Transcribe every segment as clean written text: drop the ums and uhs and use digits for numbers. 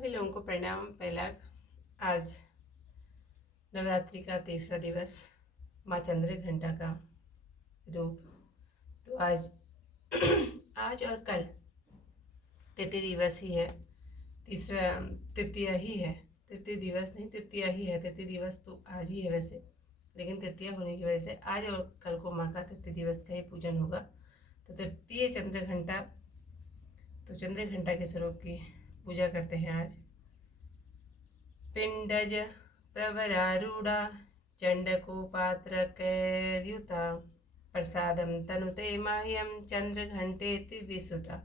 सभी लोगों को प्रणाम। पहला आज नवरात्रि का तीसरा दिवस, माँ चंद्रघंटा का रूप। तो आज आज और कल तृतीय दिवस ही है। तीसरा तृतीया ही है, तृतीय दिवस नहीं, तृतीया ही है। तृतीय दिवस तो आज ही है वैसे, लेकिन तृतीया होने की वजह से आज और कल को माँ का तृतीय दिवस का ही पूजन होगा। तो तृतीय चंद्रघंटा, तो चंद्रघंटा के स्वरूप की पूजा करते हैं आज। पिंडज प्रवरारूढ़ा चंडकोपात्रकैर्युता प्रसादम तनुते माह्यम चंद्रघंटेति विसुता।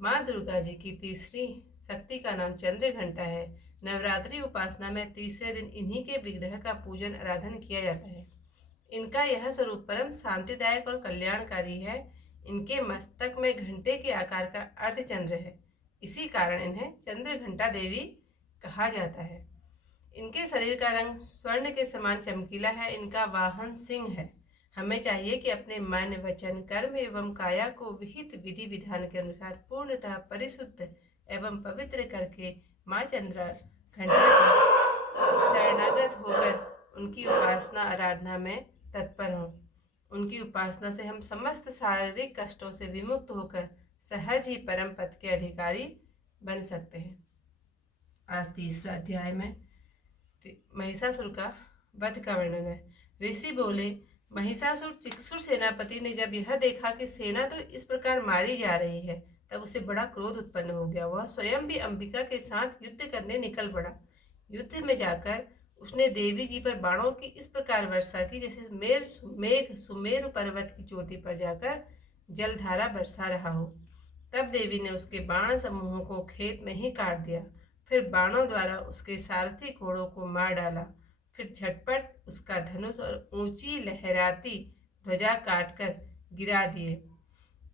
माँ दुर्गा जी की तीसरी शक्ति का नाम चंद्रघंटा है। नवरात्रि उपासना में तीसरे दिन इन्हीं के विग्रह का पूजन आराधन किया जाता है। इनका यह स्वरूप परम शांतिदायक और कल्याणकारी है। इनके मस्तक में घंटे के आकार का अर्धचंद्र है, इसी कारण इन्हें चंद्रघंटा देवी कहा जाता है। इनके शरीर का रंग स्वर्ण के समान चमकीला है। इनका वाहन सिंह है। हमें चाहिए कि अपने मन, वचन, कर्म एवं काया को विहित विधि विधान के अनुसार पूर्णतः परिशुद्ध एवं पवित्र करके माँ चंद्रघंटा के शरणागत होकर उनकी उपासना आराधना में तत्पर हों। उनकी उपासना से हम समस्त शारीरिक कष्टों से विमुक्त होकर सहज ही परम पद के अधिकारी बन सकते हैं। आज तीसरा अध्याय में महिषासुर का वध का वर्णन है। ऋषि बोले, महिषासुर चिक्षुर सेनापति ने जब यह देखा कि सेना तो इस प्रकार मारी जा रही है, तब उसे बड़ा क्रोध उत्पन्न हो गया। वह स्वयं भी अंबिका के साथ युद्ध करने निकल पड़ा। युद्ध में जाकर उसने देवी जी पर बाणों की इस प्रकार वर्षा की जैसे मेघ सुमेरु पर्वत की चोटी पर जाकर जलधारा बरसा रहा हो। तब देवी ने उसके बाण समूहों को खेत में ही काट दिया। फिर बाणों द्वारा उसके सारथी घोड़ों को मार डाला। फिर झटपट उसका धनुष और ऊंची लहराती ध्वजा काटकर गिरा दिए।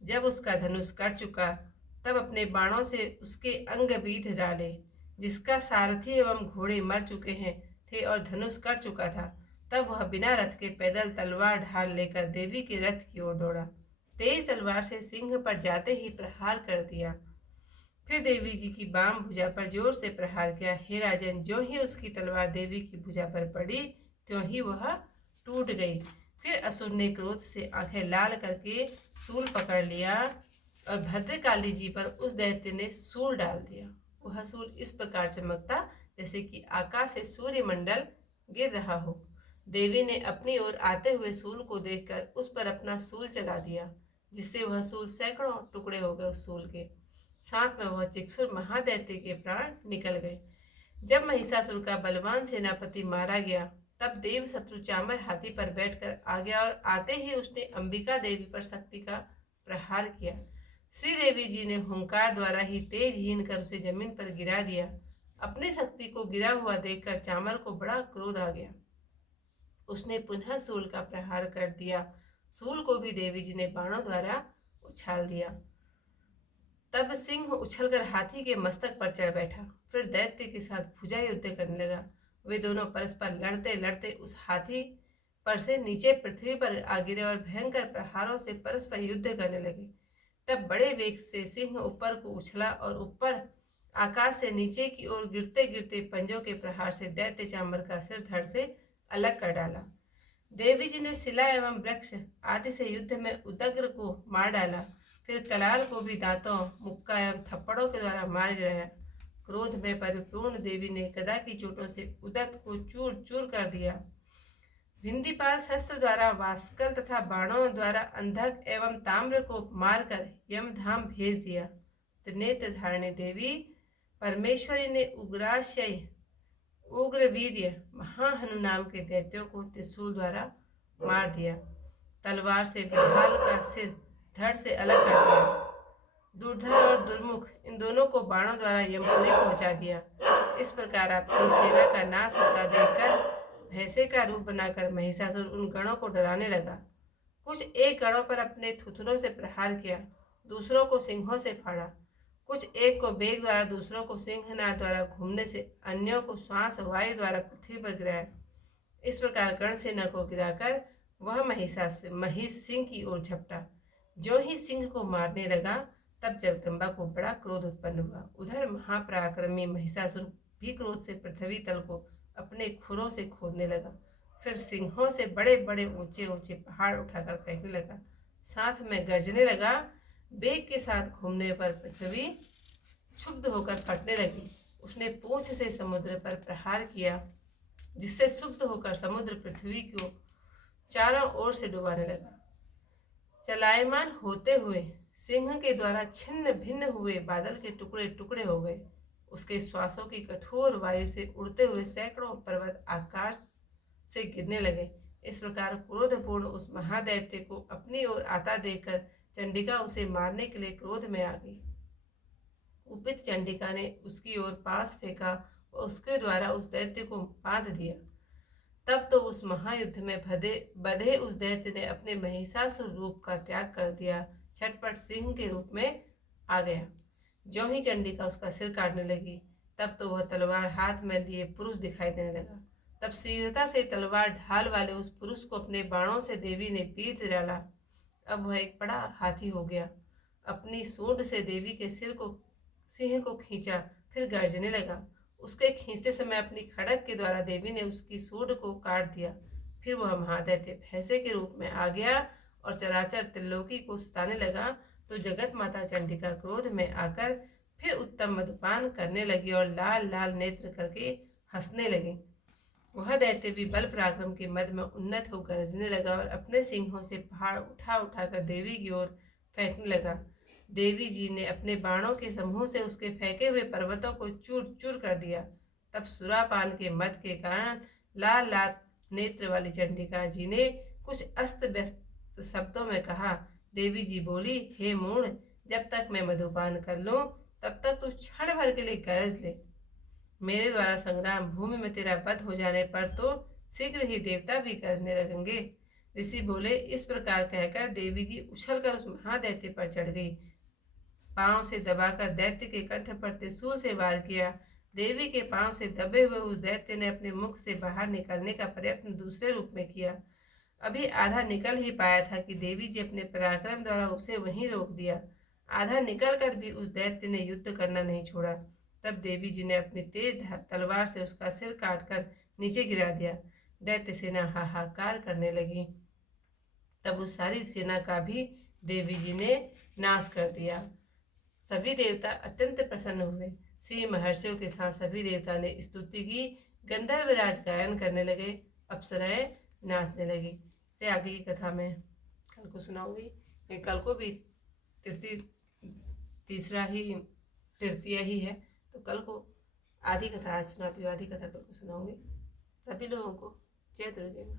जब उसका धनुष कट चुका, तब अपने बाणों से उसके अंग बीध डाले। जिसका सारथी एवं घोड़े मर चुके हैं थे और धनुष कट चुका था, तब वह बिना रथ के पैदल तलवार ढाल लेकर देवी के रथ की ओर दौड़ा। तेज तलवार से सिंह पर जाते ही प्रहार कर दिया। फिर देवी जी की बाम भुजा पर जोर से प्रहार किया। हे राजन, जो ही उसकी तलवार देवी की भुजा पर पड़ी, त्यों ही वह टूट गई। फिर असुर ने क्रोध से आंखें लाल करके सूल पकड़ लिया और भद्रकाली जी पर उस दैत्य ने सूल डाल दिया। वह सूल इस प्रकार चमकता जैसे कि आकाश से सूर्य मंडल गिर रहा हो। देवी ने अपनी ओर आते हुए सूल को देखकर उस पर अपना सूल चला दिया, जिससे वह सूल सैकड़ों टुकड़े हो गए। उस सूल के साथ में वह चिक्षुर महादैत्य के प्राण निकल गए। जब महिषासुर का बलवान सेनापति मारा गया, तब देव शत्रु चांबर हाथी पर बैठकर आ गया और आते ही उसने अंबिका देवी पर शक्ति का प्रहार किया। श्री देवी जी ने हुंकार द्वारा ही तेज हीन कर उसे जमीन पर गिरा दिया। अपनी शक्ति को गिरा हुआ देखकर चांबर को बड़ा क्रोध आ गया। उसने पुनः सूल का प्रहार कर दिया। सूल को भी देवी जी ने बाणों द्वारा उछाल दिया। तब सिंह उछलकर हाथी के मस्तक पर चढ़ बैठा। फिर दैत्य के साथ भुजा युद्ध करने लगा। वे दोनों परस्पर लड़ते लड़ते उस हाथी पर से नीचे पृथ्वी पर आ गिरे और भयंकर प्रहारों से परस्पर युद्ध करने लगे। तब बड़े वेग से सिंह ऊपर को उछला और ऊपर आकाश से नीचे की ओर गिरते गिरते पंजों के प्रहार से दैत्य चांबर का सिर धड़ से अलग कर डाला। देवी जी ने शिला एवं वृक्ष आदि से युद्ध में उदग्र को मार डाला। फिर कलाल को भी दांतों, मुक्का एवं थप्पड़ों के द्वारा मार गिराया। क्रोध में परिपूर्ण देवी ने गदा की चोटों से उदत को चूर चूर कर दिया। भिंदीपाल शस्त्र द्वारा वास्कल तथा बाणों द्वारा अंधक एवं ताम्र को मारकर यमधाम भेज दिया। त्रिनेत्र धारिणी देवी परमेश्वरी ने उग्राशय, उग्रवीर्य, महाहनु नाम के दैत्यों को त्रिशूल द्वारा मार दिया। तलवार से विढाल का सिर धड़ से अलग कर दिया। दुर्धर और दुर्मुख इन दोनों को बाणों द्वारा यमपुरी पहुंचा दिया। इस प्रकार अपनी सेना का नाश होता देखकर भैंसे का रूप बनाकर महिषासुर उन गणों को डराने लगा। कुछ एक गणों पर अपने थुथुनों से प्रहार किया, दूसरों को सिंहों से फाड़ा। कुछ एक को बेग द्वारा, दूसरों को सिंहनाद द्वारा घूमने से, अन्यों को श्वास वायु द्वारा पृथ्वी पर गिराया। इस प्रकार गण सेना को गिराकर वह महिष सिंह की ओर झपटा। जो ही सिंह को मारने लगा, तब जगदम्बा को बड़ा क्रोध उत्पन्न हुआ। उधर महापराक्रमी महिषासुर भी क्रोध से पृथ्वी तल को अपने खुरों से खोदने लगा। फिर सिंहों से बड़े बड़े ऊंचे ऊंचे पहाड़ उठाकर फेंकने लगा। साथ में गर्जने लगा। वेग के साथ घूमने पर पृथ्वी क्षुब्ध होकर फटने लगी। उसने पूंछ से समुद्र पर प्रहार किया, जिससे क्षुब्ध होकर समुद्र पृथ्वी को चारों ओर से डुबाने लगा। चलायमान होते हुए सिंह के द्वारा छिन्न भिन्न हुए बादल के टुकड़े टुकड़े हो गए। उसके श्वासों की कठोर वायु से उड़ते हुए सैकड़ों पर्वत आकाश से गिरने लगे। इस प्रकार क्रोधपूर्ण उस महादैत्य को अपनी ओर आता देखकर चंडिका उसे मारने के लिए क्रोध में आ गई। कुपित चंडिका ने उसकी ओर पास फेंका और उसके द्वारा उस दैत्य को बांध दिया। तब तो उस महायुद्ध में बधे उस दैत्य ने अपने महिषासुर रूप का त्याग कर दिया, झटपट सिंह के रूप में आ गया। ज्यों ही चंडिका उसका सिर काटने लगी, तब तो वह तलवार हाथ में लिए पुरुष दिखाई देने लगा। तब शीघ्रता से तलवार ढाल वाले उस पुरुष को अपने बाणों से देवी ने पीट डाला। अब वह एक बड़ा हाथी हो गया। अपनी सूंड से देवी के सिंह को खींचा, फिर गर्जने लगा। उसके खींचते समय अपनी खड़ग के द्वारा देवी ने उसकी सूंड को काट दिया। फिर वह महादैत्य भैंसे के रूप में आ गया और चराचर त्रिलोकी को सताने लगा। तो जगत माता चंडिका क्रोध में आकर फिर उत्तम मधुपान करने लगी और लाल लाल नेत्र करके हंसने लगी। वह दैत्य भी बल पराक्रम के मद में उन्नत हो गरजने लगा और अपने सिंहों से पहाड़ उठा उठाकर देवी की ओर फेंकने लगा। देवी जी ने अपने बाणों के समूह से उसके फेंके हुए पर्वतों को चूर चूर कर दिया। तब सुरापान के मद के कारण लाल लाल नेत्र वाली चंडिका जी ने कुछ अस्त व्यस्त शब्दों में कहा। देवी जी बोली, हे मूढ़, जब तक मैं मधुपान कर लूं तब तक तू क्षण भर के लिए गरज ले। मेरे द्वारा संग्राम भूमि में तेरा वध हो जाने पर तो शीघ्र ही देवता भी गरजने लगेंगे। ऋषि बोले। इस प्रकार कहकर देवी जी उछलकर उस महादैत्य पर चढ़ गई। पांव से दबाकर दैत्य के कंठ पर त्रिशूल से वार किया। देवी के पांव से दबे हुए उस दैत्य ने अपने मुख से बाहर निकलने का प्रयत्न दूसरे रूप में किया। अभी आधा निकल ही पाया था कि देवी जी अपने पराक्रम द्वारा उसे वहीं रोक दिया। आधा निकल कर भी उस दैत्य ने युद्ध करना नहीं छोड़ा। तब देवी जी ने अपनी तेज तलवार से उसका सिर काटकर नीचे गिरा दिया। दैत्य सेना हाहाकार करने लगी। तब उस सारी सेना का भी देवी जी ने नाश कर दिया। सभी देवता अत्यंत प्रसन्न हुए। श्री महर्षियों के साथ सभी देवता ने स्तुति की। गंधर्वराज गायन करने लगे, अप्सराएं नाचने लगी। से आगे की कथा मैं कल को सुनाऊंगी। कल को भी तृतीया ही है, तो कल को आधी कथा आज सुनाती हूँ, आधी कथा कल को सुनाऊंगी। सभी लोगों को जय दुर्गे माँ।